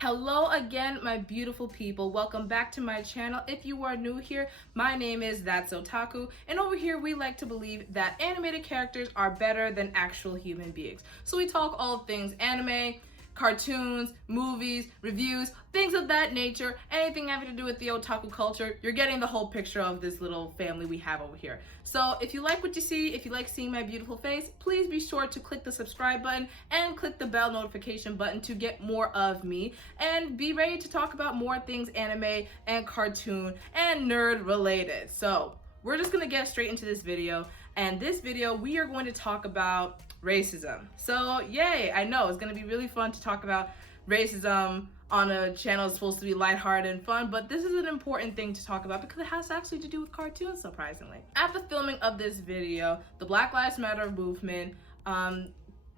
Hello again, my beautiful people. Welcome back to my channel. If you are new here, my name is That's Otaku, and over here we like to believe that animated characters are better than actual human beings. So we talk all things anime, cartoons, movies, reviews, things of that nature, anything having to do with the otaku culture. You're getting the whole picture of this little family we have over here. So if you like what you see, if you like seeing my beautiful face, please be sure to click the subscribe button and click the bell notification button to get more of me, and be ready to talk about more things anime and cartoon and nerd related. So we're just gonna get straight into this video, and this video we are going to talk about racism. So yay, I know it's gonna be really fun to talk about racism on a channel that's supposed to be lighthearted and fun, but this is an important thing to talk about because it has actually to do with cartoons, surprisingly. At the filming of this video, the Black Lives Matter movement,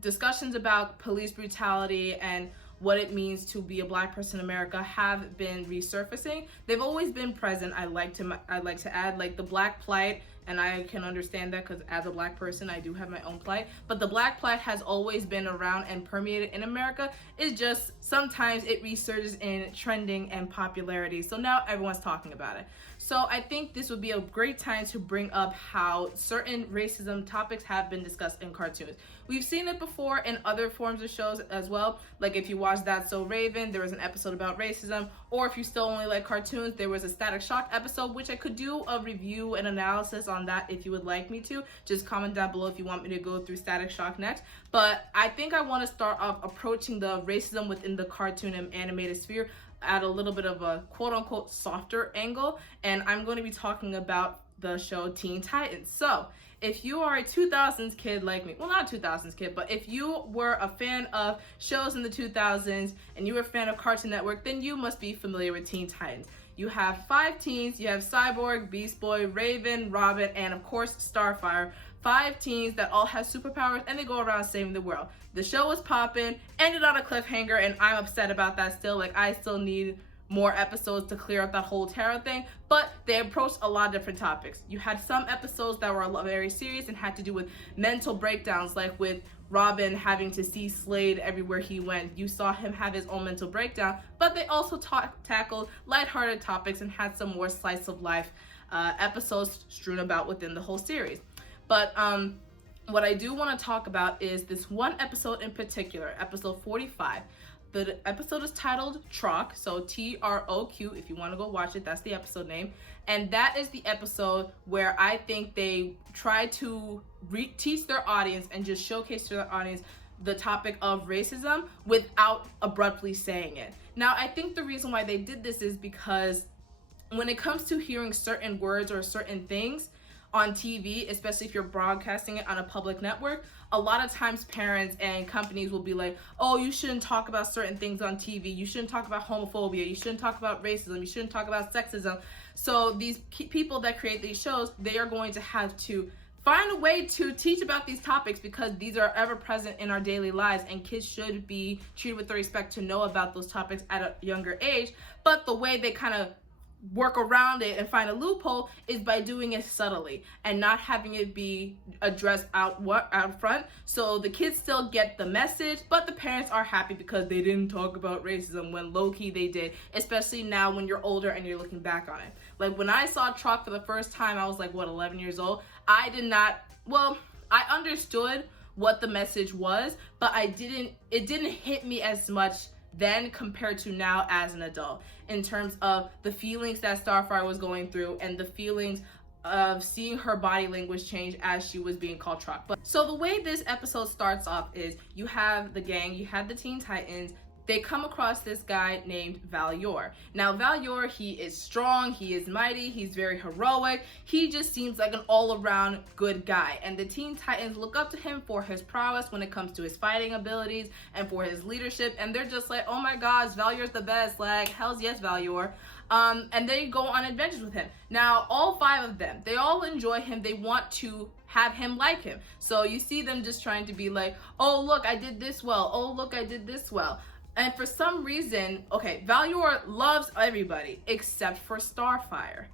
discussions about police brutality and what it means to be a Black person in America have been resurfacing. They've always been present. I like to add, like the Black plight, and I can understand that because as a Black person, I do have my own plight. But the Black plight has always been around and permeated in America. It's just sometimes it resurges in trending and popularity. So now everyone's talking about it. So I think this would be a great time to bring up how certain racism topics have been discussed in cartoons. We've seen it before in other forms of shows as well. Like if you watch That's So Raven, there was an episode about racism. Or if you still only like cartoons, there was a Static Shock episode, which I could do a review and analysis on that if you would like me to. Just comment down below if you want me to go through Static Shock next. But I think I want to start off approaching the racism within the cartoon and animated sphere at a little bit of a quote-unquote softer angle, and I'm going to be talking about the show Teen Titans. So if you are a 2000s kid like me, well, not a 2000s kid, but if you were a fan of shows in the 2000s and you were a fan of Cartoon Network, then you must be familiar with Teen Titans. You have 5 teens. You have Cyborg, Beast Boy, Raven, Robin, and of course Starfire. 5 teens that all have superpowers and they go around saving the world. The show was popping, ended on a cliffhanger, and I'm upset about that still. Like, I still need more episodes to clear up that whole tarot thing, but they approached a lot of different topics. You had some episodes that were very serious and had to do with mental breakdowns, like with Robin having to see Slade everywhere he went. You saw him have his own mental breakdown, but they also tackled lighthearted topics and had some more slice of life episodes strewn about within the whole series. But what I do want to talk about is this one episode in particular, episode 45. The episode is titled Troq, so Troq. If you want to go watch it, that's the episode name. And that is the episode where I think they try to teach their audience and just showcase to their audience the topic of racism without abruptly saying it. Now, I think the reason why they did this is because when it comes to hearing certain words or certain things on TV, especially if you're broadcasting it on a public network, a lot of times parents and companies will be like, oh, you shouldn't talk about certain things on TV. You shouldn't talk about homophobia. You shouldn't talk about racism. You shouldn't talk about sexism. So these people that create these shows, they are going to have to find a way to teach about these topics because these are ever present in our daily lives, and kids should be treated with the respect to know about those topics at a younger age. But the way they kind of work around it and find a loophole is by doing it subtly and not having it be addressed out front, so the kids still get the message, but the parents are happy because they didn't talk about racism when low-key they did, especially now when you're older and you're looking back on it. Like when I saw Troq for the first time, I was like, what, 11 years old? I understood what the message was, but it didn't hit me as much then compared to now as an adult, in terms of the feelings that Starfire was going through and the feelings of seeing her body language change as she was being called Troq. But so the way this episode starts off is you have the gang, you have the Teen Titans. They come across this guy named val-yohr. Now, val-yohr, he is strong, he is mighty, he's very heroic. He just seems like an all-around good guy. And the Teen Titans look up to him for his prowess when it comes to his fighting abilities and for his leadership. And they're just like, oh my gosh, val-yohr's the best. Like, hells yes, val-yohr. And they go on adventures with him. Now, all 5 of them, they all enjoy him. They want to have him like him. So you see them just trying to be like, oh, look, I did this well. Oh, look, I did this well. And for some reason, okay, val-yohr loves everybody except for Starfire.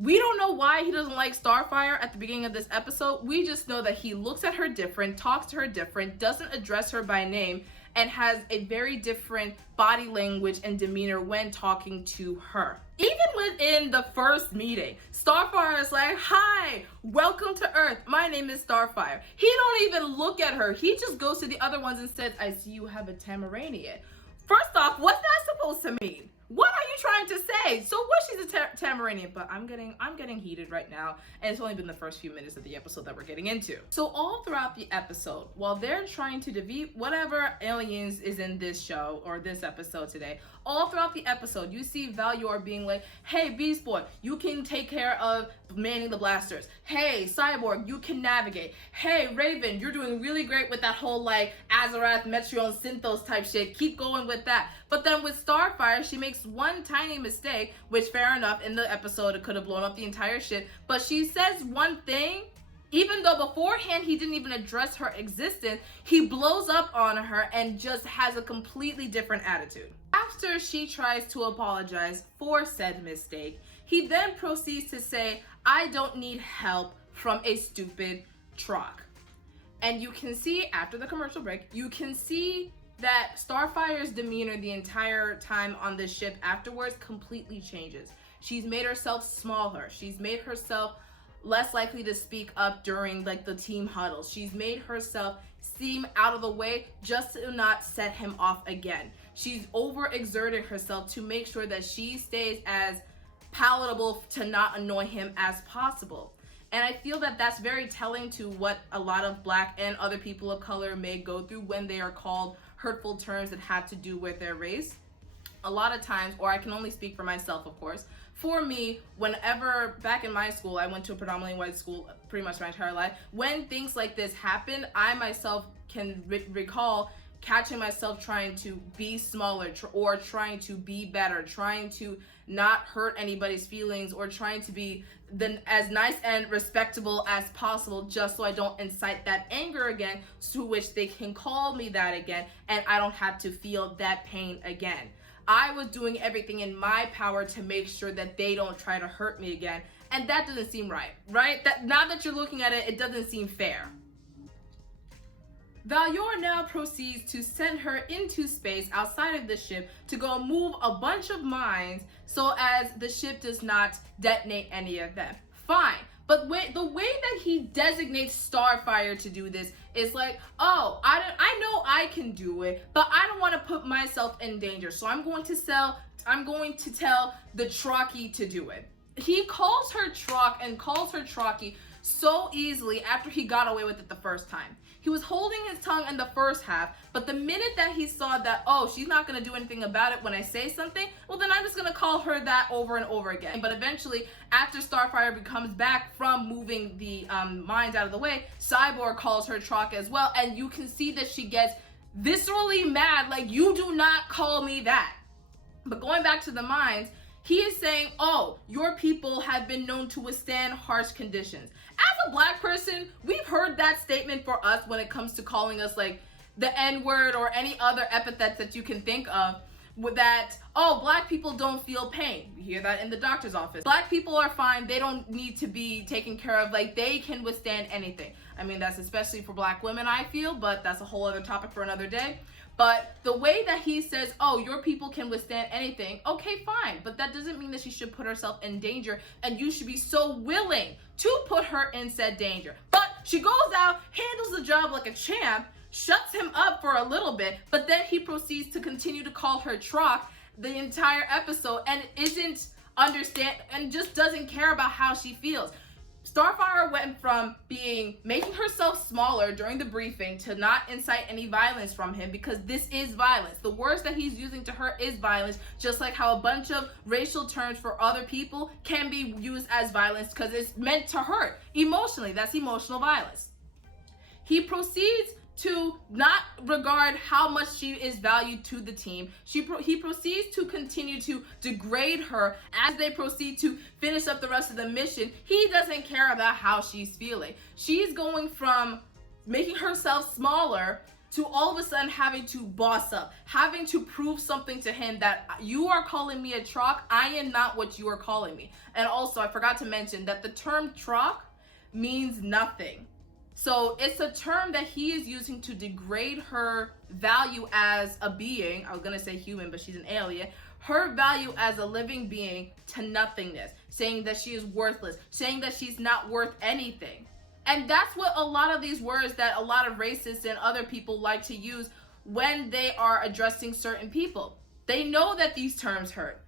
We don't know why he doesn't like Starfire at the beginning of this episode. We just know that he looks at her different, talks to her different, doesn't address her by name, and has a very different body language and demeanor when talking to her. Even within the first meeting, Starfire is like, "Hi, welcome to Earth. My name is Starfire." He don't even look at her. He just goes to the other ones and says, "I see you have a Tamaranian." First off, what's that supposed to mean? What are you trying to say? So what, she's a Tamaranian? But I'm getting heated right now, and it's only been the first few minutes of the episode that we're getting into. So all throughout the episode, while they're trying to defeat whatever aliens is in this show or this episode today, all throughout the episode, you see val-yohr being like, "Hey, Beast Boy, you can take care of manning the blasters. Hey, Cyborg, you can navigate. Hey, Raven, you're doing really great with that whole like Azarath, Metreon, Synthos type shit. Keep going with that." But then with Starfire, she makes one tiny mistake, which fair enough, in the episode it could have blown up the entire shit, but she says one thing. Even though beforehand he didn't even address her existence, he blows up on her and just has a completely different attitude. After she tries to apologize for said mistake, he then proceeds to say, "I don't need help from a stupid Troq." And you can see, after the commercial break, you can see that Starfire's demeanor the entire time on this ship afterwards completely changes. She's made herself smaller. She's made herself less likely to speak up during like the team huddles. She's made herself seem out of the way just to not set him off again. She's overexerted herself to make sure that she stays as palatable to not annoy him as possible. And I feel that that's very telling to what a lot of Black and other people of color may go through when they are called hurtful terms that have to do with their race. A lot of times, or I can only speak for myself, of course, for me, whenever back in my school, I went to a predominantly white school pretty much my entire life. When things like this happen, I myself can recall catching myself trying to be smaller or trying to be better, trying to not hurt anybody's feelings, or trying to be as nice and respectable as possible just so I don't incite that anger again, to which they can call me that again and I don't have to feel that pain again. I was doing everything in my power to make sure that they don't try to hurt me again, and that doesn't seem right? That now that you're looking at it, it doesn't seem fair. Val-yohr now proceeds to send her into space outside of the ship to go move a bunch of mines so as the ship does not detonate any of them. Fine. But the way that he designates Starfire to do this is like, "Oh, I know I can do it, but I don't want to put myself in danger, so I'm going to tell the Troqui to do it." He calls her Troq and calls her Troqui so easily after he got away with it the first time. He was holding his tongue in the first half, but the minute that he saw that, "Oh, she's not going to do anything about it when I say something, well, then I'm just going to call her that over and over again." But eventually, after Starfire comes back from moving the mines out of the way, Cyborg calls her Troq as well, and you can see that she gets viscerally mad, like, "You do not call me that." But going back to the mines, he is saying, "Oh, your people have been known to withstand harsh conditions." As a Black person, we've heard that statement for us when it comes to calling us like the N-word or any other epithets that you can think of, with that, "Oh, Black people don't feel pain." You hear that in the doctor's office. Black people are fine. They don't need to be taken care of. Like, they can withstand anything. I mean, that's especially for Black women, I feel, but that's a whole other topic for another day. But the way that he says, "Oh, your people can withstand anything," okay, fine. But that doesn't mean that she should put herself in danger, and you should be so willing to put her in said danger. But she goes out, handles the job like a champ, shuts him up for a little bit, but then he proceeds to continue to call her Troq the entire episode and just doesn't care about how she feels. Starfire went from making herself smaller during the briefing to not incite any violence from him, because this is violence. The words that he's using to her is violence, just like how a bunch of racial terms for other people can be used as violence because it's meant to hurt emotionally. That's emotional violence. He proceeds to not regard how much she is valued to the team. He proceeds to continue to degrade her as they proceed to finish up the rest of the mission. He doesn't care about how she's feeling. She's going from making herself smaller to all of a sudden having to boss up, having to prove something to him that, "You are calling me a Troq, I am not what you are calling me." And also, I forgot to mention that the term Troq means nothing. So it's a term that he is using to degrade her value as a being. I was going to say human, but she's an alien. Her value as a living being to nothingness, saying that she is worthless, saying that she's not worth anything. And that's what a lot of these words that a lot of racists and other people like to use when they are addressing certain people. They know that these terms hurt.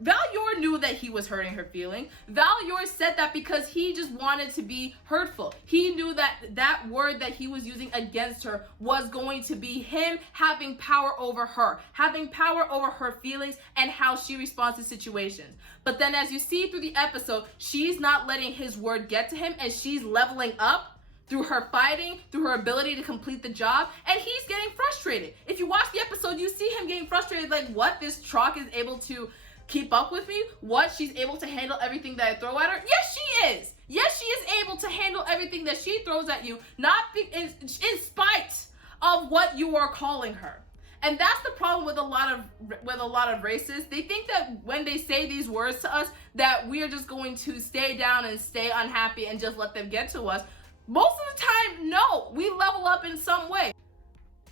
val-yohr knew that he was hurting her feeling. val-yohr said that because he just wanted to be hurtful. He knew that that word that he was using against her was going to be him having power over her, having power over her feelings and how she responds to situations. But then as you see through the episode, she's not letting his word get to him, and she's leveling up through her fighting, through her ability to complete the job, and he's getting frustrated. If you watch the episode, you see him getting frustrated, like, what, this Troq is able to keep up with me? What, she's able to handle everything that I throw at her? Yes, she is. Yes, she is able to handle everything that she throws at you, in spite of what you are calling her. And that's the problem with a lot of racists. They think that when they say these words to us, that we are just going to stay down and stay unhappy and just let them get to us. Most of the time, no, we level up in some way.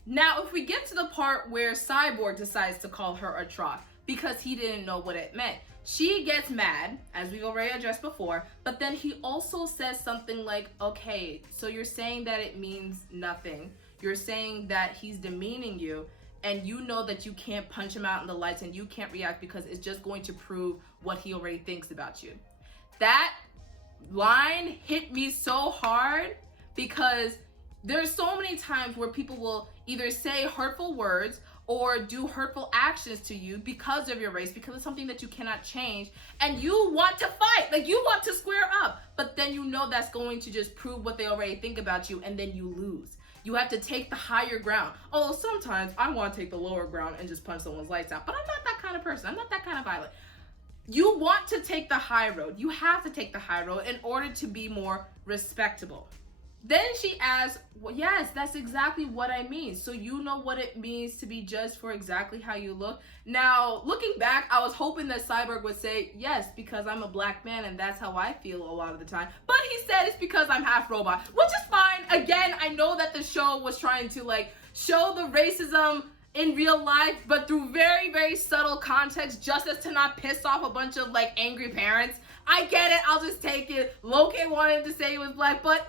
Now, if we get to the part where Cyborg decides to call her a Troq because he didn't know what it meant, she gets mad, as we already addressed before, but then he also says something like, okay, so you're saying that it means nothing. You're saying that he's demeaning you, and you know that you can't punch him out in the lights and you can't react because it's just going to prove what he already thinks about you. That line hit me so hard because there's so many times where people will either say hurtful words or do hurtful actions to you because of your race, because it's something that you cannot change, and you want to fight, like you want to square up, but then you know that's going to just prove what they already think about you, and then you lose. You have to take the higher ground. Although sometimes I want to take the lower ground and just punch someone's lights out, but I'm not that kind of person. I'm not that kind of violent. You want to take the high road. You have to take the high road in order to be more respectable. Then she asks, well, yes, that's exactly what I mean. So you know what it means to be judged for exactly how you look. Now, looking back, I was hoping that Cyborg would say, yes, because I'm a black man and that's how I feel a lot of the time. But he said it's because I'm half robot, which is fine. Again, I know that the show was trying to show the racism in real life, but through very, very subtle context, just as to not piss off a bunch of angry parents. I get it, I'll just take it. Loki wanted to say he was black, but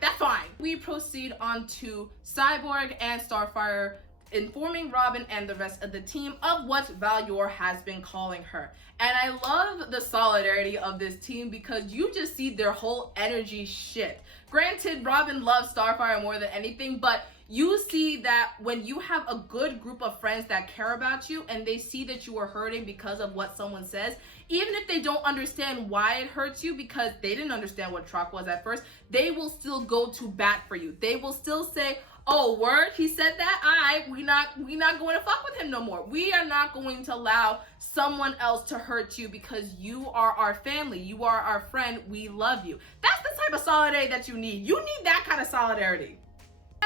that's fine. We proceed on to Cyborg and Starfire informing Robin and the rest of the team of what val-yohr has been calling her. And I love the solidarity of this team because you just see their whole energy shift. Granted, Robin loves Starfire more than anything, but you see that when you have a good group of friends that care about you and they see that you are hurting because of what someone says, even if they don't understand why it hurts you because they didn't understand what Troq was at first, they will still go to bat for you. They will still say, oh, word, he said that? Alright, we not going to fuck with him no more. We are not going to allow someone else to hurt you because you are our family. You are our friend. We love you. That's the type of solidarity that you need. You need that kind of solidarity.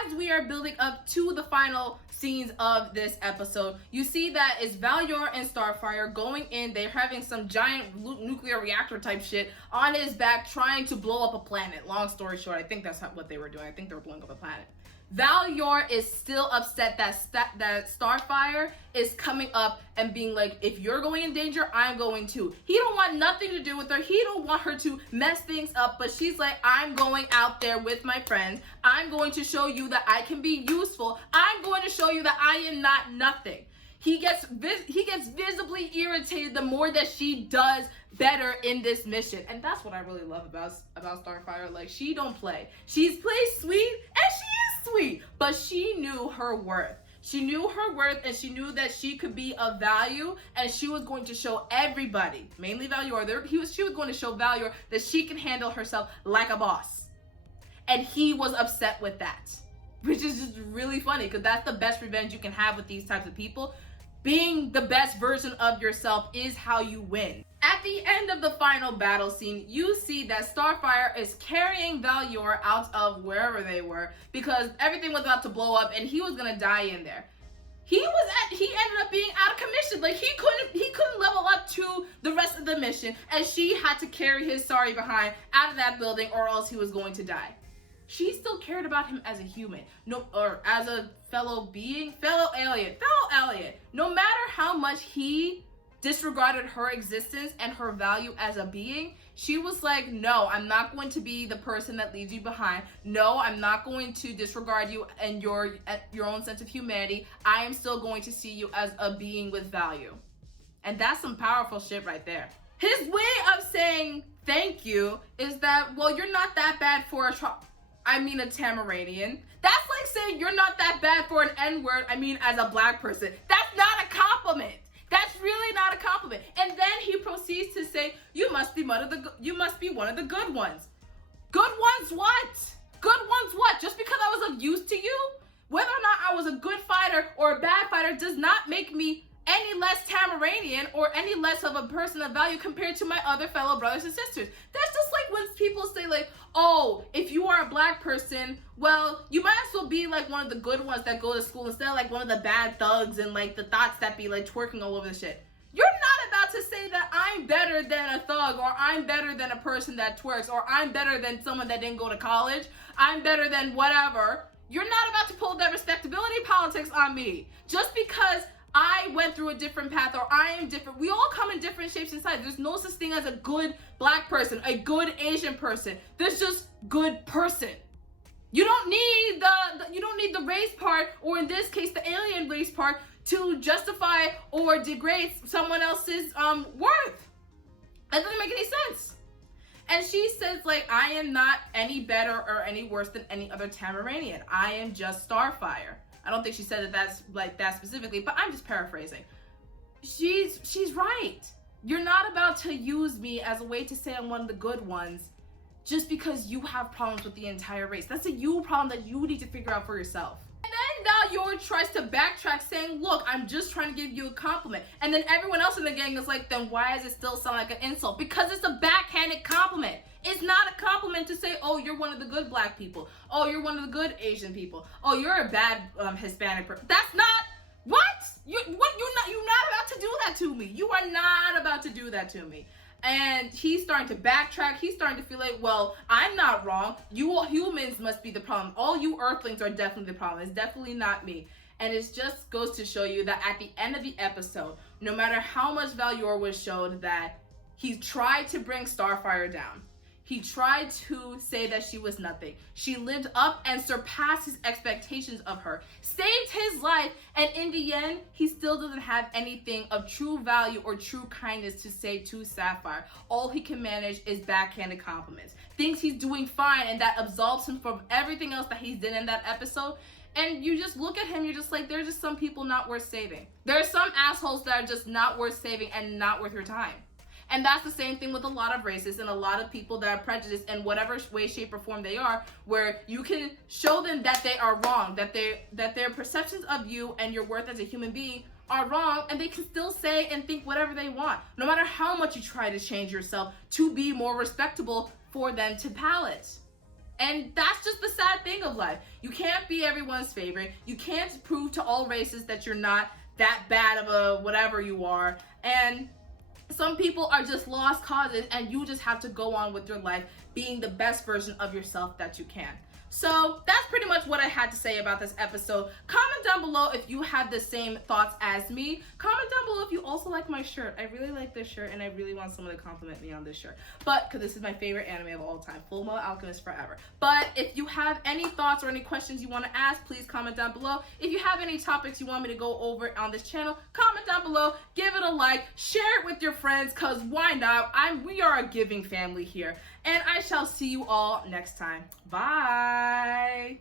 As we are building up to the final scenes of this episode, you see that it's val-yohr and Starfire going in. They're having some giant nuclear reactor type shit on his back, trying to blow up a planet. Long story short, I think that's what they were doing. I think they were blowing up a planet. Val-yohr is still upset that Starfire is coming up and being like, if you're going in danger, I'm going too. He don't want nothing to do with her. He don't want her to mess things up, but she's like, I'm going out there with my friends. I'm going to show you that I can be useful. I'm going to show you that I am not nothing. He gets visibly irritated the more that she does better in this mission. And that's what I really love about Starfire. She don't play. She's plays sweet, and she is sweet, but she knew her worth. She knew her worth, and she knew that she could be of value, and she was going to show everybody, mainly val-yohr, she was going to show val-yohr that she can handle herself like a boss. And he was upset with that, which is just really funny because that's the best revenge you can have with these types of people. Being the best version of yourself is how you win. At the end of the final battle scene, you see that Starfire is carrying val-yohr out of wherever they were because everything was about to blow up and he was gonna die in there. he ended up being out of commission. Like, he couldn't level up to the rest of the mission, and she had to carry his sorry behind out of that building, or else he was going to die. She still cared about him as a human, or as a fellow alien. No matter how much he disregarded her existence and her value as a being, she was like, no, I'm not going to be the person that leaves you behind. No, I'm not going to disregard you and your own sense of humanity. I am still going to see you as a being with value. And that's some powerful shit right there. His way of saying thank you is that, well, you're not that bad for a Tamaranian. That's like saying you're not that bad for an N-word, as a black person. That's not a compliment. That's really not a compliment. And then he proceeds to say, you must be one of the good ones. Good ones what? Good ones what? Just because I was of use to you? Whether or not I was a good fighter or a bad fighter does not make me any less Tamaranian or any less of a person of value compared to my other fellow brothers and sisters. That's just like when people say like, oh, if you are a black person, well, you might as well be like one of the good ones that go to school instead of like one of the bad thugs and like the thoughts that be like twerking all over the shit. You're not about to say that I'm better than a thug, or I'm better than a person that twerks, or I'm better than someone that didn't go to college. I'm better than whatever. You're not about to pull that respectability politics on me. Just because I went through a different path, or I am different. We all come in different shapes and sizes. There's no such thing as a good black person, a good Asian person. There's just good person. You don't need the race part, or in this case, the alien race part, to justify or degrade someone else's worth. That doesn't make any sense. And she says, like, I am not any better or any worse than any other Tamaranian. I am just Starfire. I don't think she said that's like that specifically, but I'm just paraphrasing. She's right. You're not about to use me as a way to say I'm one of the good ones just because you have problems with the entire race. That's a you problem that you need to figure out for yourself. And then val-yohr tries to backtrack saying, look, I'm just trying to give you a compliment. And then everyone else in the gang is like, then why does it still sound like an insult? Because it's a backhanded compliment. It's not a compliment to say, oh, you're one of the good black people. Oh, you're one of the good Asian people. Oh, you're a bad Hispanic person. That's not, what? You're not about to do that to me. You are not about to do that to me. And he's starting to backtrack. He's starting to feel like, well, I'm not wrong. You all humans must be the problem. All you earthlings are definitely the problem. It's definitely not me. And it just goes to show you that at the end of the episode, no matter how much val-yohr was showed that he tried to bring Starfire down, he tried to say that she was nothing. She lived up and surpassed his expectations of her, saved his life, and in the end, he still doesn't have anything of true value or true kindness to say to Sapphire. All he can manage is backhanded compliments. Thinks he's doing fine, and that absolves him from everything else that he's done in that episode. And you just look at him, you're just like, there's just some people not worth saving. There are some assholes that are just not worth saving and not worth your time. And that's the same thing with a lot of races and a lot of people that are prejudiced in whatever way, shape, or form they are, where you can show them that they are wrong, that their perceptions of you and your worth as a human being are wrong, and they can still say and think whatever they want, no matter how much you try to change yourself to be more respectable for them to palate. And that's just the sad thing of life. You can't be everyone's favorite. You can't prove to all races that you're not that bad of a whatever you are. And some people are just lost causes, and you just have to go on with your life being the best version of yourself that you can. So that's pretty much what I had to say about this episode. Comment down below if you have the same thoughts as me. Comment down below if you also like my shirt. I really like this shirt, and I really want someone to compliment me on this shirt. But, because this is my favorite anime of all time, Fullmetal Alchemist forever. But if you have any thoughts or any questions you want to ask, please comment down below. If you have any topics you want me to go over on this channel, comment down below, give it a like, share it with your friends, because why not? We are a giving family here. And I shall see you all next time. Bye.